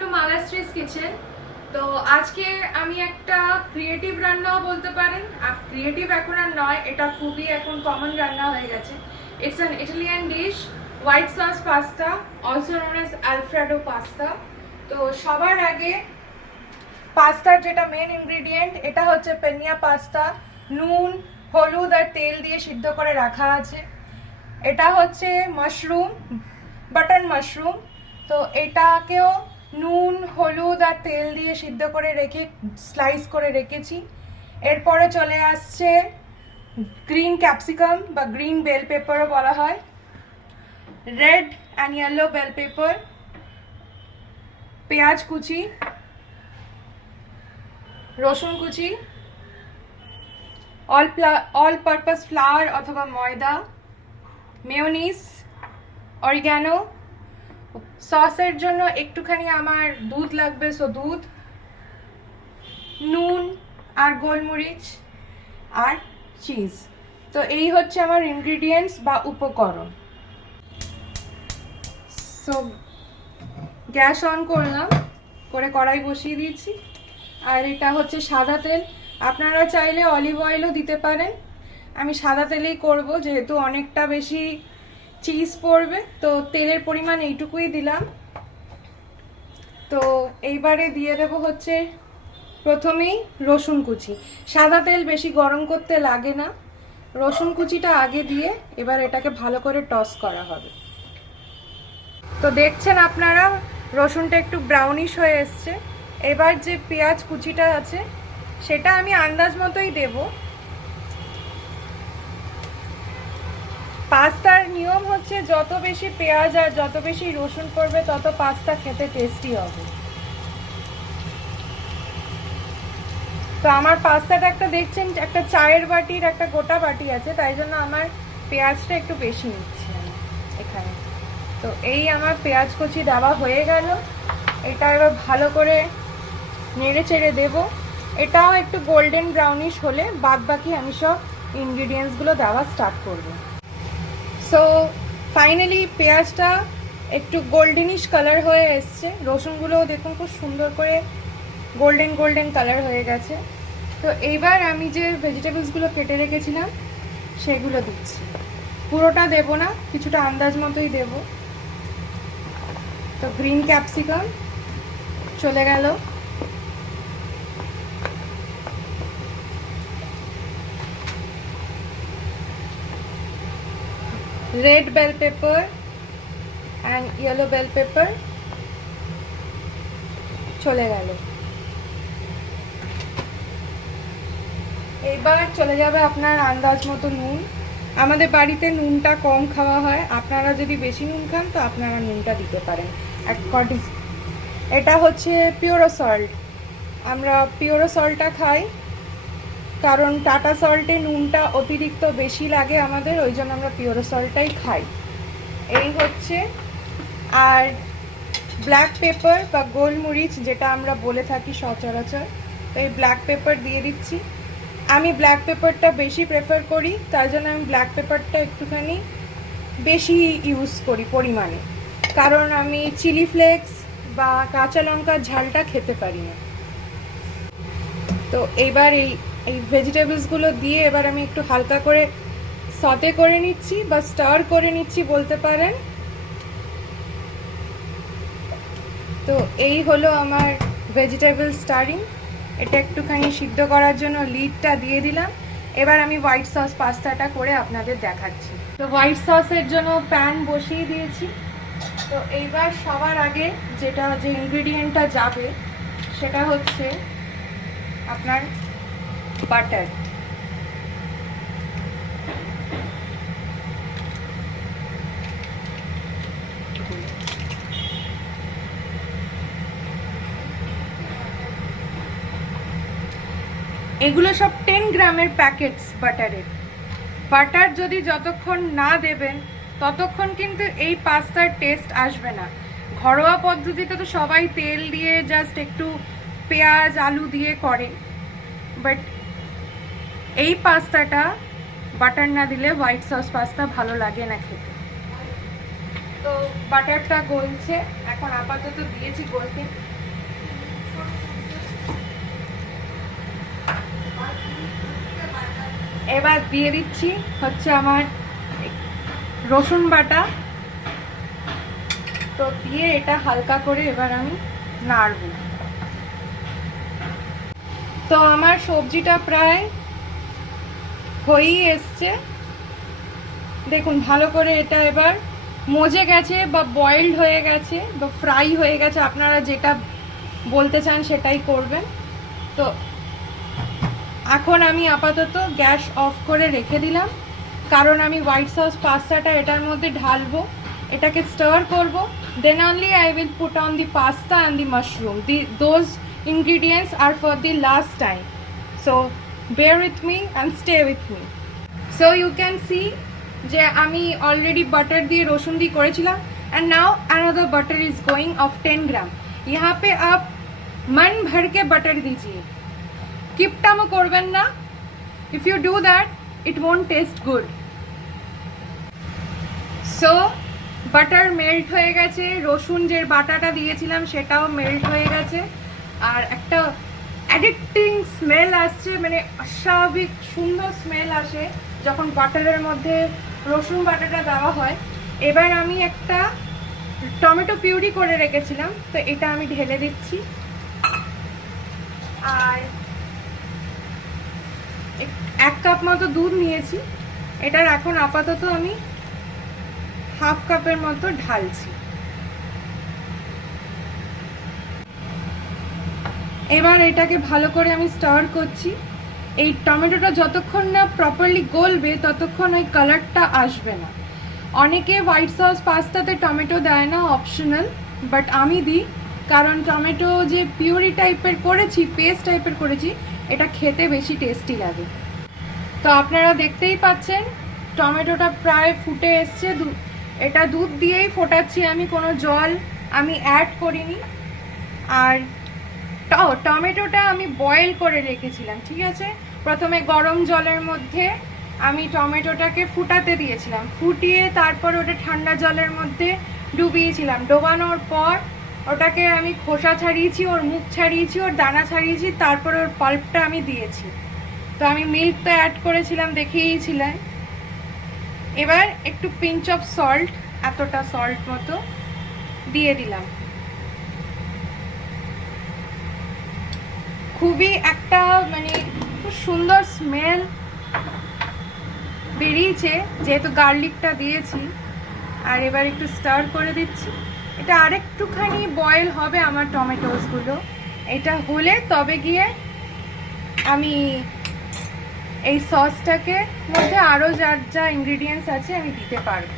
Two মালাশ্রীস kitchen. তো আজকে আমি একটা ক্রিয়েটিভ রান্নাও বলতে পারেন, ক্রিয়েটিভ এখন আর নয়, এটা খুবই এখন কমন রান্না হয়ে গেছে। It's an Italian dish, white sauce pasta, also known as Alfredo pasta. তো সবার আগে পাস্তার যেটা মেন ইনগ্রিডিয়েন্ট, এটা হচ্ছে পেনিয়া পাস্তা। নুন, হলুদ আর তেল দিয়ে সিদ্ধ করে রাখা আছে। এটা হচ্ছে মাশরুম, বাটন মাশরুম। তো এটাকেও নুন, হলুদ আর তেল দিয়ে সিদ্ধ করে রেখে স্লাইস করে রেখেছি। এরপরে চলে আসছে গ্রিন ক্যাপসিকাম বা গ্রিন বেল পেপারও বলা হয়, red and yellow bell pepper, পেঁয়াজ কুচি, রসুন কুচি, অল পারপাস ফ্লাওয়ার অথবা ময়দা, মেয়োনিজ, অরিগ্যানো। সসের জন্য একটুখানি আমার দুধ লাগবে, সো দুধ, নুন আর গোলমরিচ আর চিজ। তো এই হচ্ছে আমার ইনগ্রিডিয়েন্টস বা উপকরণ। সো গ্যাস অন করলাম, করে কড়াই বসিয়ে দিয়েছি। আর এটা হচ্ছে সাদা তেল, আপনারা চাইলে অলিভ অয়েলও দিতে পারেন। আমি সাদা তেলেই করব, যেহেতু অনেকটা বেশি চিজ পড়বে, তো তেলের পরিমাণ এইটুকুই দিলাম। তো এইবারে দিয়ে দেবো হচ্ছে প্রথমেই রসুন কুচি। সাদা তেল বেশি গরম করতে লাগে না, রসুন কুচিটা আগে দিয়ে এবার এটাকে ভালো করে টস করা হবে। তো দেখছেন আপনারা রসুনটা একটু ব্রাউনিশ হয়ে এসছে। এবার যে পেঁয়াজ কুচিটা আছে সেটা আমি আন্দাজ মতোই দেব। পাস্তার নিয়ম হচ্ছে যত বেশি পেঁয়াজ আর যত বেশি রসুন পড়বে তত পাস্তা খেতে টেস্টি হবে। তো আমার পাস্তাটা একটা দেখছেন একটা চায়ের বাটির একটা গোটা বাটি আছে, তাই জন্য আমার পেঁয়াজটা একটু বেশি নিচ্ছি আমি এখানে। তো এই আমার পেঁয়াজ কুচি দেওয়া হয়ে গেল। এটা এবার ভালো করে নেড়ে চেড়ে দেবো। এটাও একটু গোল্ডেন ব্রাউনিশ হলে বাদ বাকি আমি সব ইনগ্রিডিয়েন্টসগুলো দেওয়া স্টার্ট করব। সো ফাইনালি পেঁয়াজটা একটু গোল্ডেনিশ কালার হয়ে এসছে, রসুনগুলোও দেখুন খুব সুন্দর করে গোল্ডেন গোল্ডেন কালার হয়ে গেছে। তো এইবার আমি যে ভেজিটেবলসগুলো কেটে রেখেছিলাম সেগুলো দিচ্ছি। পুরোটা দেব না, কিছুটা আন্দাজ মতোই দেব। তো গ্রিন ক্যাপসিকাম চলে গেল, red bell pepper and yellow bell pepper চলে গেল। এইবার চলে যাবে আপনার আন্দাজ মতো নুন। আমাদের বাড়িতে নুনটা কম খাওয়া হয়, আপনারা যদি বেশি নুন খান তো আপনারা নুনটা দিতে পারেন অ্যাকর্ডিং। এটা হচ্ছে পিওর সল্ট, আমরা পিওর সল্টটা খাই কারণ টাটা সল্টে নুনটা অতিরিক্ত বেশি লাগে আমাদের, ওই জন্য আমরা পিওর সল্টটাই খাই। এই হচ্ছে, আর ব্ল্যাক পেপার বা গোলমরিচ যেটা আমরা বলে থাকি সচরাচর, তো এই ব্ল্যাক পেপার দিয়ে দিচ্ছি। আমি ব্ল্যাক পেপারটা বেশি প্রেফার করি, তাই জন্য আমি ব্ল্যাক পেপারটা একটুখানি বেশি ইউজ করি পরিমাণে, কারণ আমি চিলি ফ্লেক্স বা কাঁচা লঙ্কার ঝালটা খেতে পারি না। তো এইবার এই ভেজিটেবলসগুলো দিয়ে এবার আমি একটু হালকা করে সতে করে নিচ্ছি বা স্টার করে নিচ্ছি বলতে পারেন। তো এই হলো আমার ভেজিটেবল স্টারিং। এটা একটুখানি সিদ্ধ করার জন্য লিডটা দিয়ে দিলাম। এবার আমি হোয়াইট সস পাস্তাটা করে আপনাদের দেখাচ্ছি। তো হোয়াইট সসের জন্য প্যান বসিয়ে দিয়েছি। তো এইবার সবার আগে যে ইনগ্রিডিয়েন্টটা যাবে সেটা হচ্ছে আপনার বাটার। এগুলো সব 10 গ্রামের প্যাকেটস বাটারের। বাটার যদি যতক্ষণ না দেবেন ততক্ষণ কিন্তু এই পাস্তার টেস্ট আসবে না। ঘরোয়া পদ্ধতিতে তো সবাই তেল দিয়ে জাস্ট একটু পেঁয়াজ আলু দিয়ে করে, বাট এই পাস্তাটা বাটার না দিলে হোয়াইট সস পাস্তা ভালো লাগে না খেতে। তো বাটারটা গলছে, এখন আপাতত দিয়েছি গলতে। এবার দিয়ে দিচ্ছি হচ্ছে আমার রসুন বাটা। তো দিয়ে এটা হালকা করে এবার আমি নাড়ব। তো আমার সবজিটা প্রায় হয়েই এসছে, দেখুন ভালো করে এটা এবার মজে গেছে বা বয়েলড হয়ে গেছে বা ফ্রাই হয়ে গেছে, আপনারা যেটা বলতে চান সেটাই করবেন। তো এখন আমি আপাতত গ্যাস অফ করে রেখে দিলাম, কারণ আমি হোয়াইট সস পাস্তাটা এটার মধ্যে ঢালবো, এটাকে স্টার করব, then only I will put on the pasta and the mushroom. Those ingredients are for the last time, so bear with me and stay with me. So you can see যে আমি already butter দিয়ে রসুন দিয়ে করেছিলাম, and now another butter is going of 10 ग्राम। यहाँ पे आप मन भर के बटर दीजिए, কিপটামো করবেন না। if you do that it won't taste good। so butter melt হয়ে গেছে, রসুন যে বাটাটা দিয়েছিলাম সেটাও মেল্ট হয়ে গেছে, আর একটা অ্যাডিক্টিং স্মেল আসছে, মানে অস্বাভাবিক সুন্দর স্মেল আসে যখন বাটারের মধ্যে রসুন বাটাটা দেওয়া হয়। এবার আমি একটা টমেটো পিউরি করে রেখেছিলাম, তো এটা আমি ঢেলে দিচ্ছি। আর 1 কাপ মতো দুধ নিয়েছি, এটার এখন আপাতত আমি হাফ কাপের মতো ঢালছি। এবার এটাকে ভালো করে আমি স্টার করছি। এই টমেটোটা যতক্ষণ না প্রপারলি গলবে ততক্ষণ ওই কালারটা আসবে না। অনেকে হোয়াইট সস পাস্তাতে টমেটো দেয় না, অপশনাল, বাট আমি দিই, কারণ টমেটো যে পিউরি টাইপের করেছি, পেস্ট টাইপের করেছি, এটা খেতে বেশি টেস্টি লাগে। তো আপনারা দেখতেই পাচ্ছেন টমেটোটা প্রায় ফুটে এসছে। এটা দুধ দিয়েই ফোটাচ্ছি আমি, কোনো জল আমি অ্যাড করিনি। আর টমেটোটা আমি বয়েল করে রেখেছিলাম, ঠিক আছে। প্রথমে গরম জলের মধ্যে আমি টমেটোটাকে ফুটাতে দিয়েছিলাম, ফুটিয়ে তারপর ওটা ঠান্ডা জলের মধ্যে ডুবিয়েছিলাম। ডোবানোর পর ওটাকে আমি খোসা ছাড়িয়েছি, ওর মুখ ছাড়িয়েছি, ওর দানা ছাড়িয়েছি, তারপর ওর পাল্পটা আমি দিয়েছি। তো আমি মিল্ক তো অ্যাড করেছিলাম, দেখিয়েছিলাম। এবার একটু পিঞ্চ অফ সল্ট, এতটা সল্ট মতো দিয়ে দিলাম। খুবই একটা মানে খুব সুন্দর স্মেল বেরিয়েছে যেহেতু গার্লিকটা দিয়েছি। আর এবার একটু স্টার করে দিচ্ছি। এটা আরেকটুখানি বয়েল হবে আমার টমেটোসগুলো, এটা হলে তবে গিয়ে আমি এই সসটাকে মধ্যে আরও যা ইনগ্রিডিয়েন্টস আছে আমি দিতে পারবো।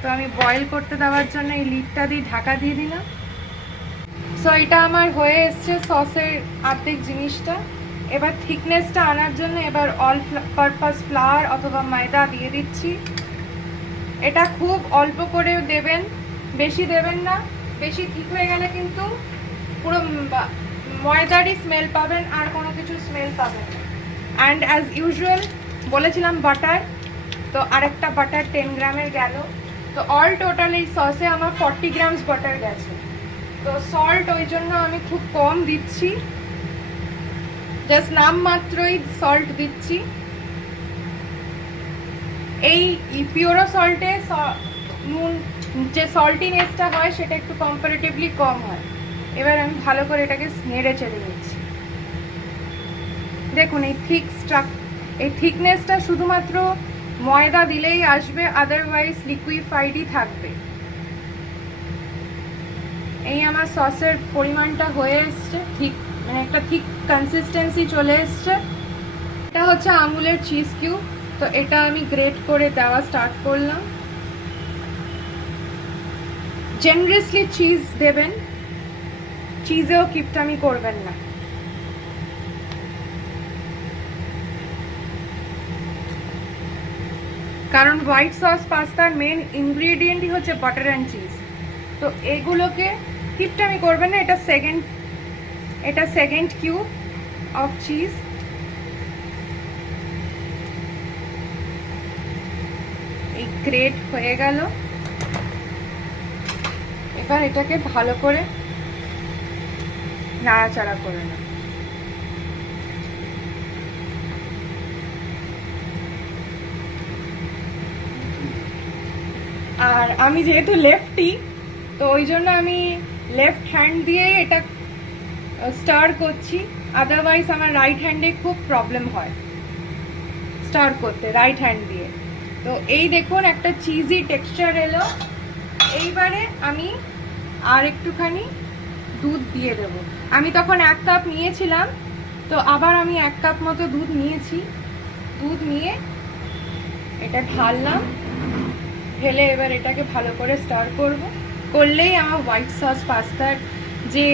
তো আমি বয়েল করতে দেওয়ার জন্য এই লিডটা দিয়ে ঢাকা দিয়ে দিলাম। সো এটা আমার হয়ে এসছে সসের অর্ধেক জিনিসটা। এবার থিকনেসটা আনার জন্য এবার অল পারপাস ফ্লাওয়ার অথবা ময়দা দিয়ে দিচ্ছি। এটা খুব অল্প করে দেবেন, বেশি দেবেন না, বেশি ঠিক হয়ে গেলে কিন্তু পুরো ময়দারই স্মেল পাবেন, আর কোনো কিছু স্মেল পাবেন না। অ্যান্ড অ্যাজ ইউজুয়াল বলেছিলাম বাটার, তো আরেকটা বাটার 10 গ্রামের গেল। তো অল টোটাল এই সসে আমার 40 গ্রামস বাটার গেছে। তো সল্ট ওই জন্য আমি খুব কম দিচ্ছি, জাস্ট নামমাত্রই সল্ট দিচ্ছি। এই পিওরো সল্টে নুন যে সল্টিনেসটা হয় সেটা একটু কম্পারেটিভলি কম হয়। এবার আমি ভালো করে এটাকে নেড়ে চেড়ে নিচ্ছি। দেখুন এই থিকনেসটা শুধুমাত্র ময়দা দিলেই আসবে, আদারওয়াইজ লিকুইফাইডই থাকবে। এই আমার সসের পরিমাণটা হয়ে এসছে, ঠিক মানে একটা ঠিক কনসিস্টেন্সি চলে এসছে। এটা হচ্ছে আমুলের চিজ কিউব, তো এটা আমি গ্রেট করে দেওয়া স্টার্ট করলাম। জেনারেসলি চিজ দেবেন, চিজেও কিপটামি করবেন না। কারণ হোয়াইট সস পাস্তার মেন ইনগ্রিডিয়েন্টই হচ্ছে বাটার অ্যান্ড চিজ। তো এগুলোকে কিপটামি করবেন না। এটা সেকেন্ড কিউব অফ চিজ। এই গ্রেট হয়ে গেল। এবার এটাকে ভালো করে নাড়াচাড়া করে নাও। আর আমি যেহেতু লেফটি, তো ওই জন্য আমি লেফট হ্যান্ড দিয়ে এটা স্টার করছি, আদারওয়াইজ আমার রাইট হ্যান্ডে খুব প্রবলেম হয় স্টার করতে রাইট হ্যান্ড দিয়ে। তো এই দেখুন একটা চিজি টেক্সচার এলো। এইবারে আমি আর একটুখানি দুধ দিয়ে দেবো। আমি তখন 1 কাপ নিয়েছিলাম, তো আবার আমি 1 কাপ মতো দুধ নিয়েছি। দুধ নিয়ে এটা ঢাললাম, ঢেলে এবার এটাকে ভালো করে স্টার করব। করলেই আমার হোয়াইট সস পাস্তার যে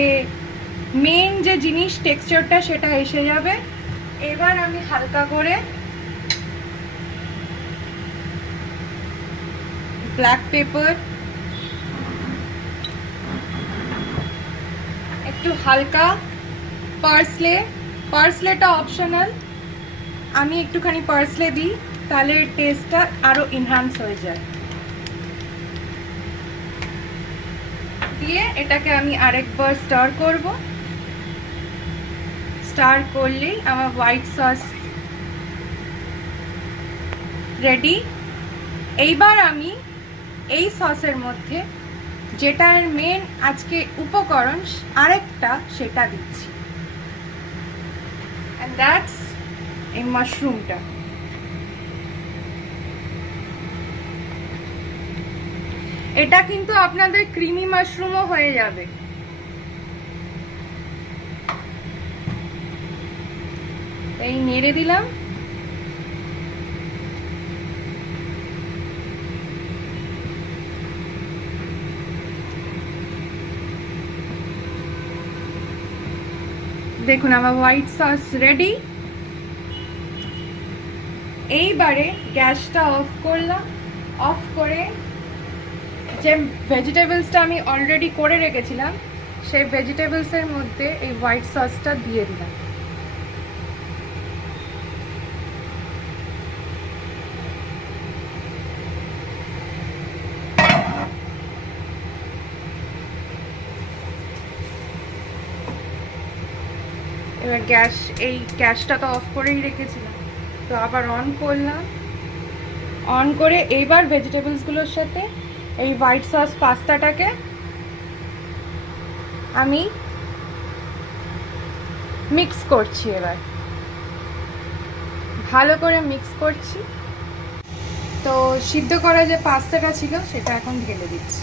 মেন যে জিনিস টেক্সচারটা সেটা এসে যাবে। এবার আমি হালকা করে ব্ল্যাক পেপার, একটু হালকা পার্সলেটা অপশনাল, আমি একটুখানি পার্সলে দিই, তাহলে টেস্টটা আরো এনহান্স হয়ে যায়। দিয়ে এটাকে আমি আরেকবার স্টার করব। স্টার করলেই আমার হোয়াইট সস রেডি। এইবার আমি এই সসের মধ্যে যেটার মেন আজকে উপকরণ আরেকটা, সেটা দিচ্ছি, and that's এই মাশরুমটা। এটা কিন্তু আপনাদের ক্রিমি মাশরুমও হয়ে যাবে। এই নেড়ে দিলাম। দেখুন আমার হোয়াইট সস রেডি। এইবারে গ্যাসটা অফ করলাম। অফ করে যে ভেজিটেবলসটা আমি অলরেডি করে রেখেছিলাম, সেই ভেজিটেবলসের মধ্যে এই হোয়াইট সসটা দিয়ে দিলাম। এবার গ্যাসটা তো অফ করেই রেখেছিলাম, তো আবার অন করলাম। অন করে এইবার ভেজিটেবলসগুলোর সাথে এই হোয়াইট সস পাস্তাটাকে আমি মিক্স করছি। এবার ভালো করে মিক্স করছি। তো সিদ্ধ করা যে পাস্তাটা ছিল সেটা এখন ঢেলে দিচ্ছি।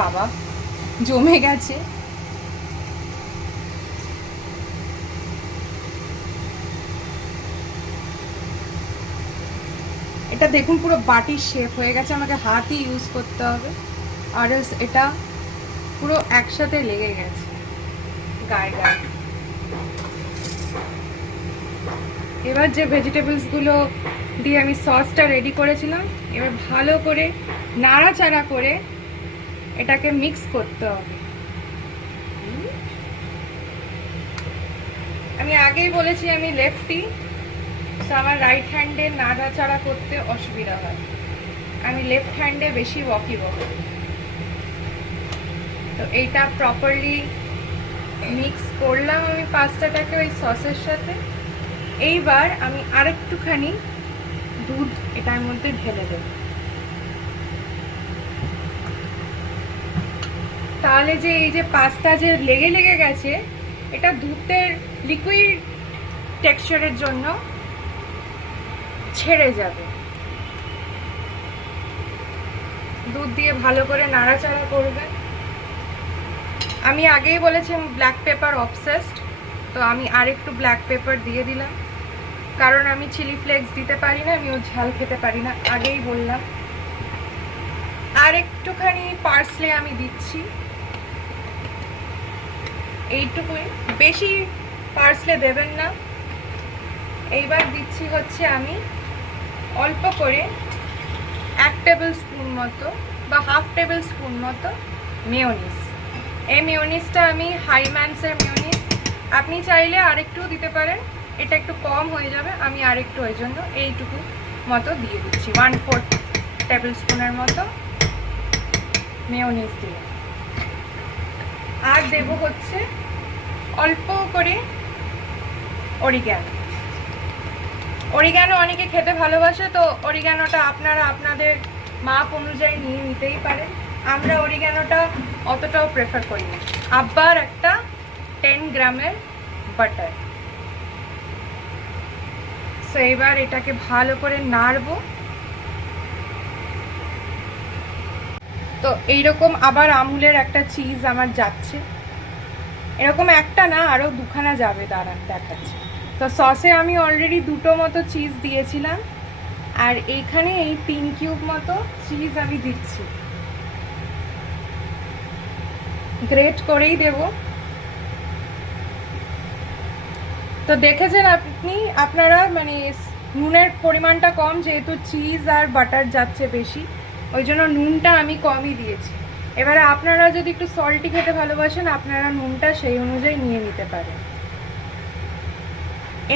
বাবা, জমে গেছে। এটা দেখুন পুরো বাটির শেপ হয়ে গেছে, আমাকে হাতই ইউজ করতে হবে, আর এটা পুরো একসাথে লেগে গেছে গায়ে গায়ে। এবার যে ভেজিটেবলসগুলো দিয়ে আমি সসটা রেডি করেছিলাম, এবার ভালো করে নাড়াচাড়া করে এটাকে মিক্স করতে হবে। আমি আগেই বলেছি আমি লেফটি, তো আমার রাইট হ্যান্ডে নাড়াচাড়া করতে অসুবিধা হয়, আমি লেফট হ্যান্ডে বেশি ওয়াকিবল। তো এইটা প্রপারলি মিক্স করলাম আমি পাস্তাটাকে ওই সসের সাথে। এইবার আমি আরেকটুখানি দুধ এটার মধ্যে ঢেলে দেব, তাহলে যে এই যে পাস্তা যে লেগে লেগে গেছে, এটা দুধের লিকুইড টেক্সচারের জন্য ছেড়ে যাবে। দুধ দিয়ে ভালো করে নাড়াচাড়া করবে। আমি আগেই বলেছি আমি ব্ল্যাক পেপার অবসেসড, তো আমি আরেকটু ব্ল্যাক পেপার দিয়ে দিলাম, কারণ আমি চিলি ফ্লেক্স দিতে পারি না, আমি ও ঝাল খেতে পারি না, আগেই বললাম। আর একটুখানি পার্সলে আমি দিচ্ছি, এইটুকুই, বেশি পার্সলে দেবেন না। এইবার দিচ্ছি হচ্ছে আমি অল্প করে 1 টেবিল স্পুন মতো বা হাফ টেবিল স্পুন মতো মেয়োনিজ। এই মেয়োনিজটা আমি হাইম্যান্সের মেয়োনিজ, আপনি চাইলে আরেকটু দিতে পারেন, এটা একটু কম হয়ে যাবে, আমি আরেকটু ওই জন্য এইটুকু মতো দিয়ে দিচ্ছি, 1/4 টেবিল স্পুনের মতো। মেয়োনিজ দিয়ে। আর দেব হচ্ছে অল্প করে অরিগ্যানো। অরিগ্যানো অনেকে খেতে ভালোবাসে, তো অরিগ্যানোটা আপনারা আপনাদের মাপ অনুযায়ী নিয়ে নিতেই পারেন। আমরা অরিগ্যানোটা অতটাও প্রেফার করি না। আবার একটা 10 গ্রামের বাটার। সো এবার এটাকে ভালো করে নাড়বো। তো এইরকম আবার আমুলের একটা চিজ আমার যাচ্ছে, এরকম একটা না আরও দুখানা যাবে, দাঁড়ান দেখাচ্ছি। তো সসে আমি অলরেডি 2টো মতো চিজ দিয়েছিলাম, আর এইখানে এই 3 কিউব মতো চিজ আমি দিচ্ছি, গ্রেট করেই দেব। তো দেখেছেন আপনারা মানে নুনের পরিমাণটা কম, যেহেতু চিজ আর বাটার যাচ্ছে বেশি, ওই জন্য নুনটা আমি কমই দিয়েছি। এবারে আপনারা যদি একটু সল্টি খেতে ভালোবাসেন, আপনারা নুনটা সেই অনুযায়ী নিয়ে নিতে পারেন।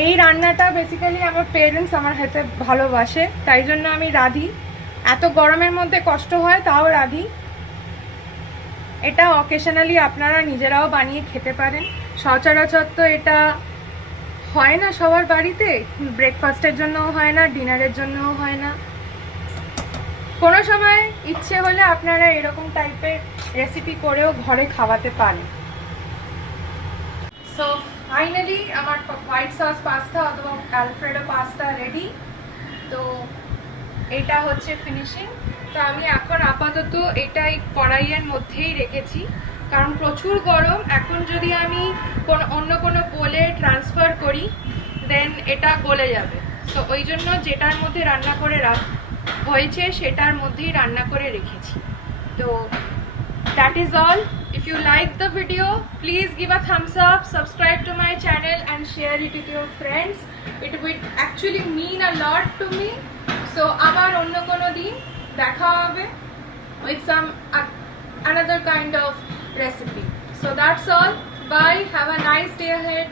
এই রান্নাটা বেসিক্যালি আমার পেরেন্টস আমার হাতে ভালোবাসে, তাই জন্য আমি রাঁধি। এত গরমের মধ্যে কষ্ট হয় তাও রাঁধি। এটা অকেশনালি আপনারা নিজেরাও বানিয়ে খেতে পারেন। সচরাচর তো এটা হয় না সবার বাড়িতে, ব্রেকফাস্টের জন্যও হয় না, ডিনারের জন্যও হয় না। কোনো সময় ইচ্ছে হলে আপনারা এরকম টাইপের রেসিপি করেও ঘরে খাওয়াতে পারেন। সো ফাইনালি আমার হোয়াইট সস পাস্তা অথবা অ্যালফ্রেডো পাস্তা রেডি। তো এটা হচ্ছে ফিনিশিং। তো আমি এখন আপাতত এটাই কড়াইয়ের মধ্যেই রেখেছি, কারণ প্রচুর গরম। এখন যদি আমি অন্য কোনো বোলে ট্রান্সফার করি দেন এটা গলে যাবে। তো ওই জন্য যেটার মধ্যে রান্না করে হয়েছে সেটার মধ্যেই রান্না করে রেখেছি। তো that is all. If you like the video, please give a thumbs up, subscribe to my channel and share it with your friends. It would actually mean a lot to me. So abar onno kono din dekha hobe with some another kind of recipe. So that's all. Bye. Have a nice day ahead.